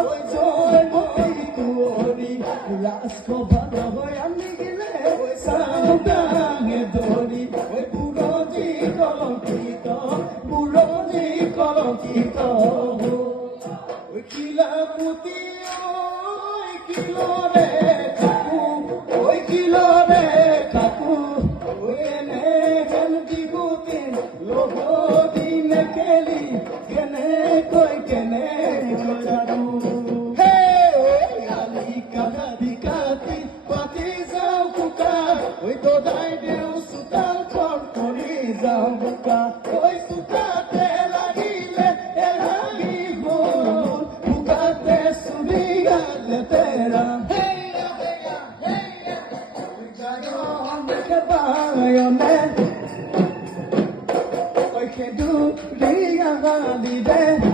ওই জয় মই তোরি রাস্কো ভালো হয় আমি গেলে ওই সাউদাঙে ধরি ওই বুড়োজি কলঙ্কিত ওই কিলাপুতি ওই কিলো রে কাকু ওই কিলো রে কাকু ওই এনে হেন দিগুতিন লোভ দিনে কেলি কেনে কই কেনে জাদু হে ওই আলি কাদা দিকাতি পাতি যাও কুকা ওই দোদাই দেও সুতাল কর করি যাও বুকা ওই সুতাতে লাগিলে এ লাগি গোল বুকাতে সুবিয়া তেরা hey ya hey ya hey ya we got on the